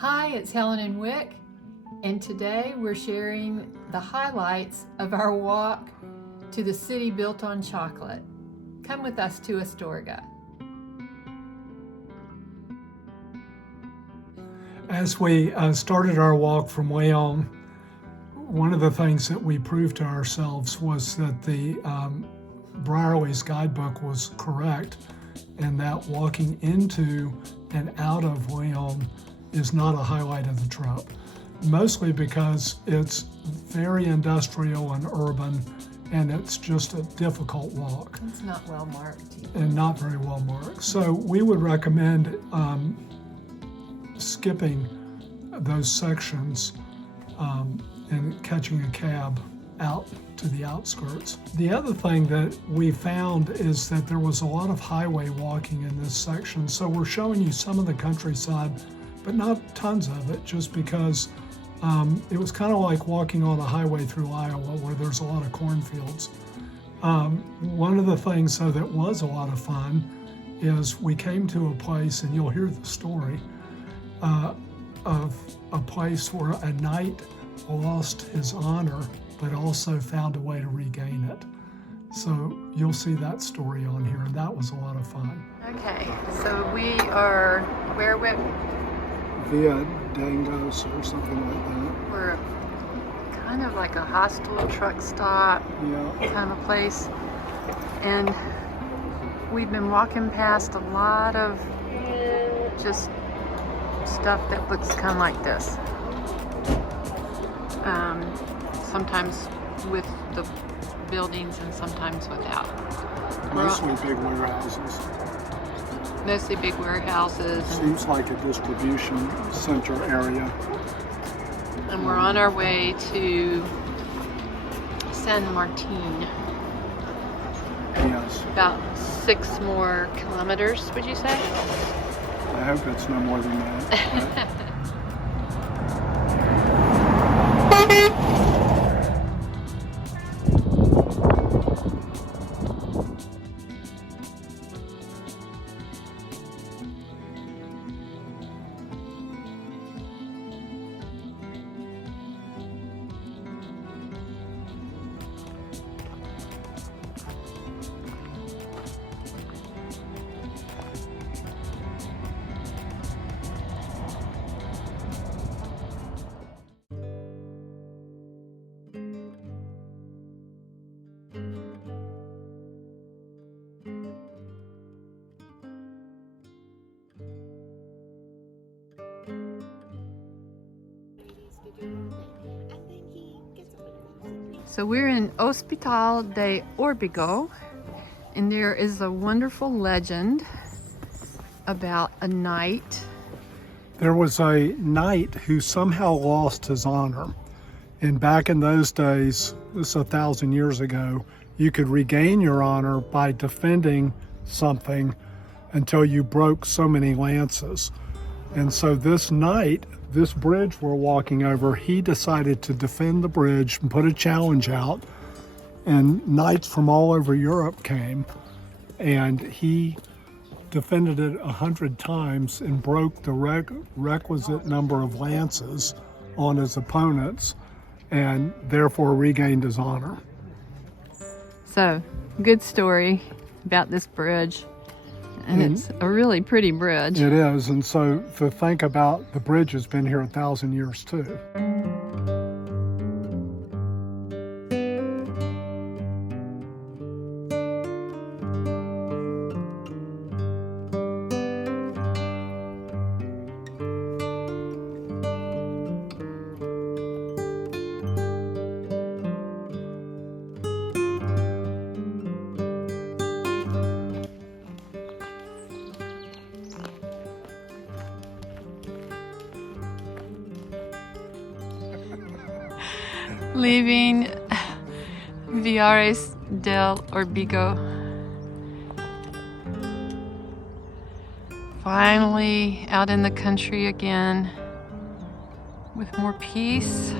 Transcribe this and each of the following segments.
Hi, it's Helen and Wick, and today we're sharing the highlights of our walk to the city built on chocolate. Come with us to Astorga. As we started our walk from León, one of the things that we proved to ourselves was that the Brierley's guidebook was correct, and that walking into and out of León is not a highlight of the trip, mostly because it's very industrial and urban, and it's just a difficult walk. It's not well marked. And not very well marked. So we would recommend skipping those sections and catching a cab out to the outskirts. The other thing that we found is that there was a lot of highway walking in this section, so we're showing you some of the countryside, but not tons of it, just because it was kind of like walking on a highway through Iowa where there's a lot of cornfields. One of the things, though, that was a lot of fun is we came to a place, and you'll hear the story, of a place where a knight lost his honor, but also found a way to regain it. So you'll see that story on here, and that was a lot of fun. Okay, so we are where, Wick? Via Dangos or something like that. We're kind of like a hostel truck stop kind of place, and we've been walking past a lot of just stuff that looks kind of like this. Sometimes with the buildings and sometimes without. Mostly big warehouses. Mostly big warehouses. Seems like a distribution center area. And we're on our way to San Martin. Yes. About 6 more kilometers, would you say? I hope it's no more than that. So we're in Hospital de Orbigo, and there is a wonderful legend about a knight. There was a knight who somehow lost his honor. And back in those days, this is 1,000 years ago, you could regain your honor by defending something until you broke so many lances. And so this knight, this bridge we're walking over, he decided to defend the bridge and put a challenge out. And knights from all over Europe came, and he defended it 100 times and broke the requisite number of lances on his opponents, and therefore regained his honor. So, good story about this bridge. And it's a really pretty bridge. It is, and so to think about the bridge has been here 1,000 years too. Leaving Villares de Orbigo. Finally out in the country again with more peace.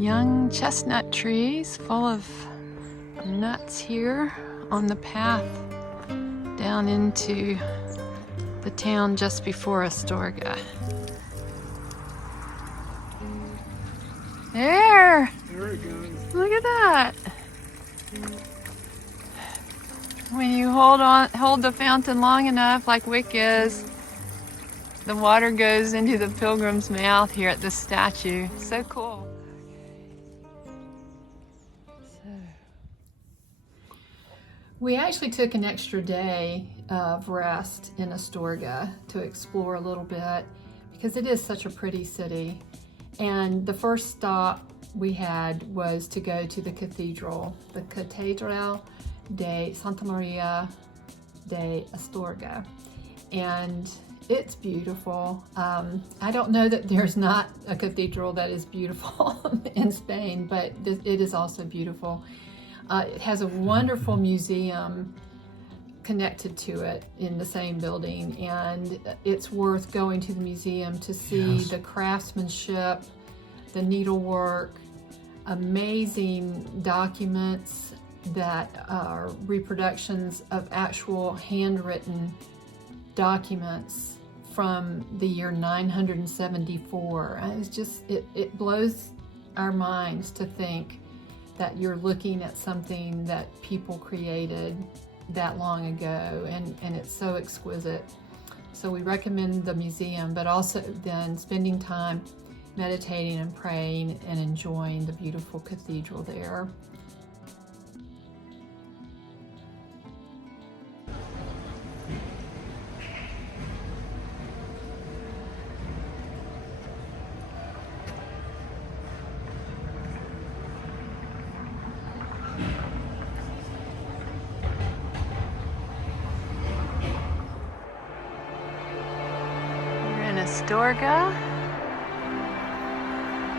young chestnut trees full of nuts here on the path down into the town just before Astorga. There! There it goes. Look at that! When you hold the fountain long enough, like Wick is, the water goes into the pilgrim's mouth here at this statue. So cool. We actually took an extra day of rest in Astorga to explore a little bit because it is such a pretty city. And the first stop we had was to go to the cathedral, the Catedral de Santa Maria de Astorga. And it's beautiful. I don't know that there's not a cathedral that is beautiful in Spain, but it is also beautiful. It has a wonderful museum connected to it in the same building, and it's worth going to the museum to see the craftsmanship, the needlework, amazing documents that are reproductions of actual handwritten documents from the year 974. And it's just, it blows our minds to think that you're looking at something that people created that long ago, and it's so exquisite. So we recommend the museum, but also then spending time meditating and praying and enjoying the beautiful cathedral there. Astorga,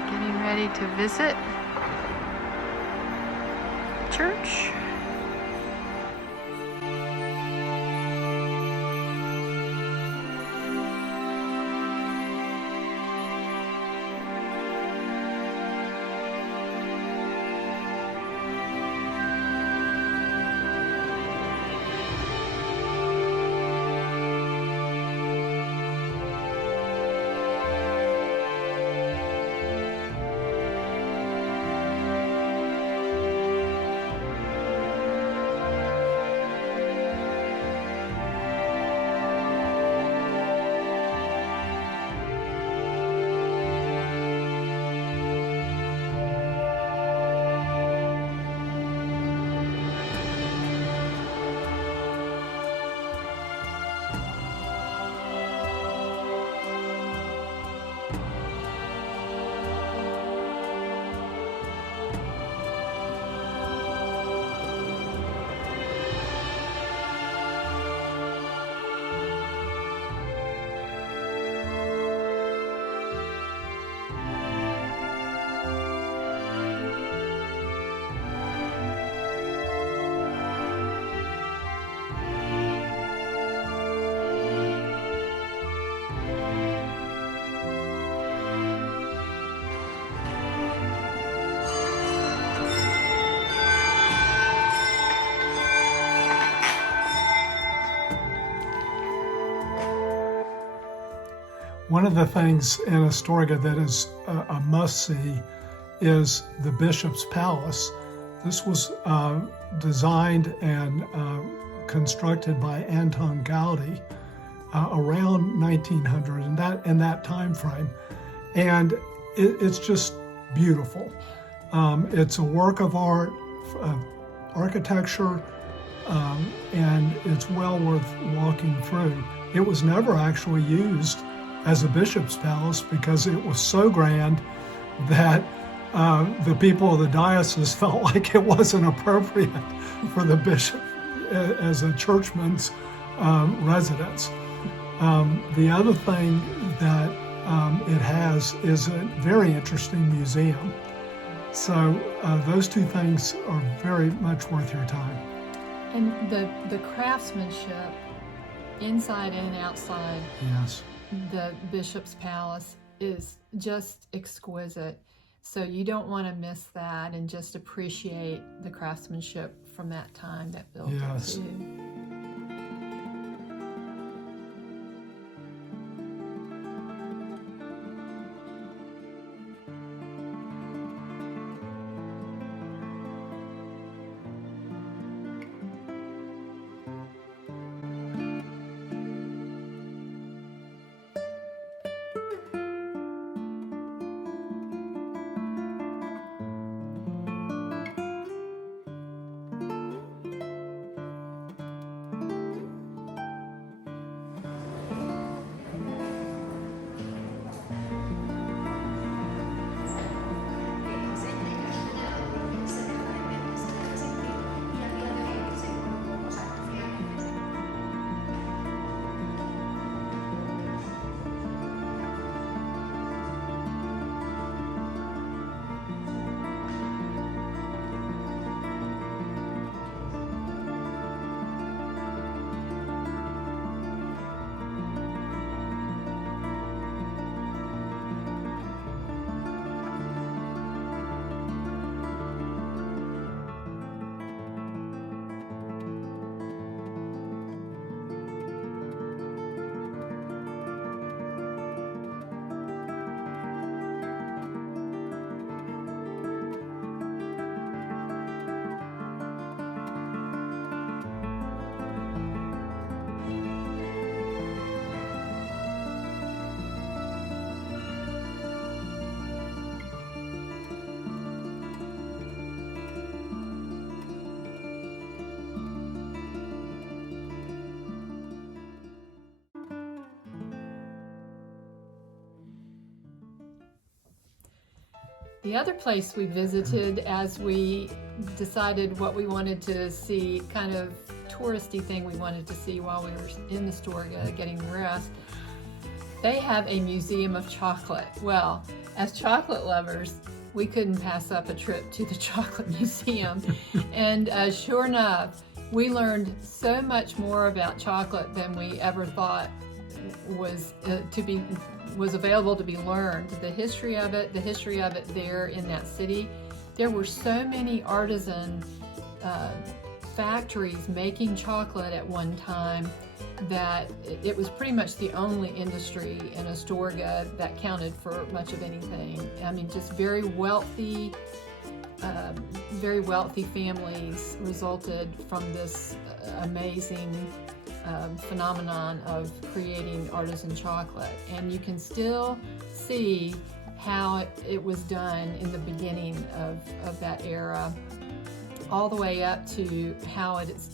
getting ready to visit church. One of the things in Astorga that is a must-see is the Bishop's Palace. This was designed and constructed by Anton Gaudi around 1900 in that time frame, and it's just beautiful. It's a work of art, architecture, and it's well worth walking through. It was never actually used as a bishop's palace because it was so grand that the people of the diocese felt like it wasn't appropriate for the bishop as a churchman's residence. The other thing that it has is a very interesting museum. So those two things are very much worth your time. And the craftsmanship inside and outside Yes. the Bishop's Palace is just exquisite. So you don't want to miss that, and just appreciate the craftsmanship from that time that built it too. The other place we visited as we decided what we wanted to see, kind of touristy thing we wanted to see while we were in Astorga getting rest, they have a museum of chocolate. Well, as chocolate lovers, we couldn't pass up a trip to the chocolate museum. And sure enough, we learned so much more about chocolate than we ever thought was available to be learned. The history of it there in that city. There were so many artisan factories making chocolate at one time that it was pretty much the only industry in Astorga that counted for much of anything. I mean, just very wealthy families resulted from this amazing phenomenon of creating artisan chocolate. And you can still see how it was done in the beginning of that era, all the way up to how it's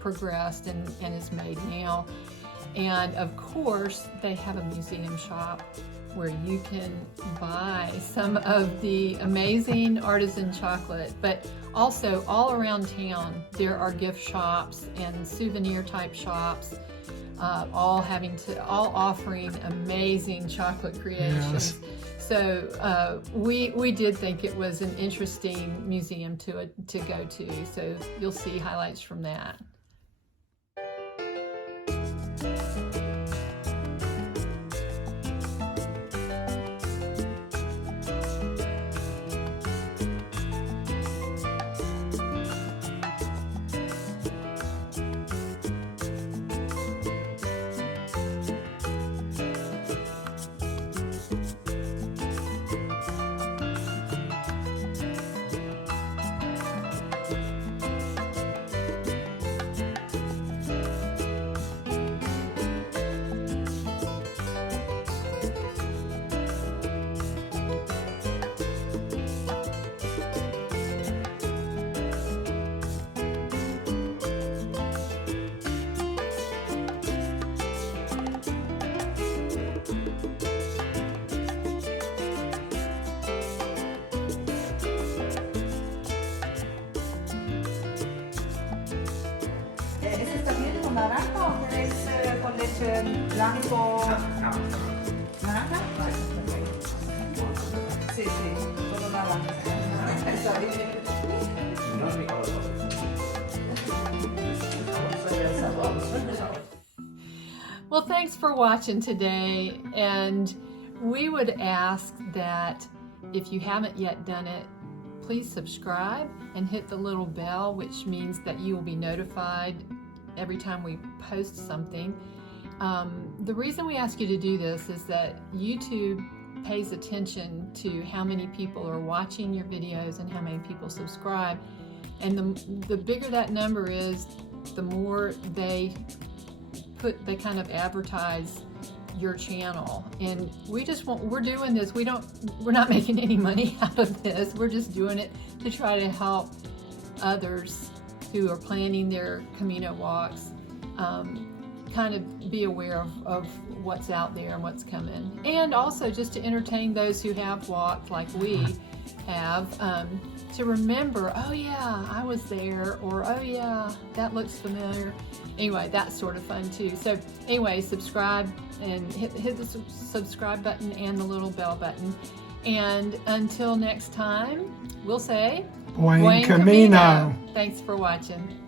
progressed and is made now. And of course, they have a museum shop where you can buy some of the amazing artisan chocolate, but also all around town there are gift shops and souvenir type shops, all offering amazing chocolate creations. Yes. So we did think it was an interesting museum to go to. So you'll see highlights from that. ¿Naranja o queréis con leche blanco? ¿Naranja? Sí, solo naranja. Well, thanks for watching today, and we would ask that if you haven't yet done it, please subscribe and hit the little bell, which means that you will be notified every time we post something. The reason we ask you to do this is that YouTube pays attention to how many people are watching your videos and how many people subscribe. And the bigger that number is, the more they kind of advertise your channel. And we're doing this, we're not making any money out of this. We're just doing it to try to help others who are planning their Camino walks kind of be aware of what's out there and what's coming. And also just to entertain those who have walked like we have, to remember, oh yeah, I was there, or oh yeah, that looks familiar. Anyway, that's sort of fun too. So anyway, subscribe and hit the subscribe button and the little bell button. And until next time, we'll say, Buen Camino. Thanks for watching.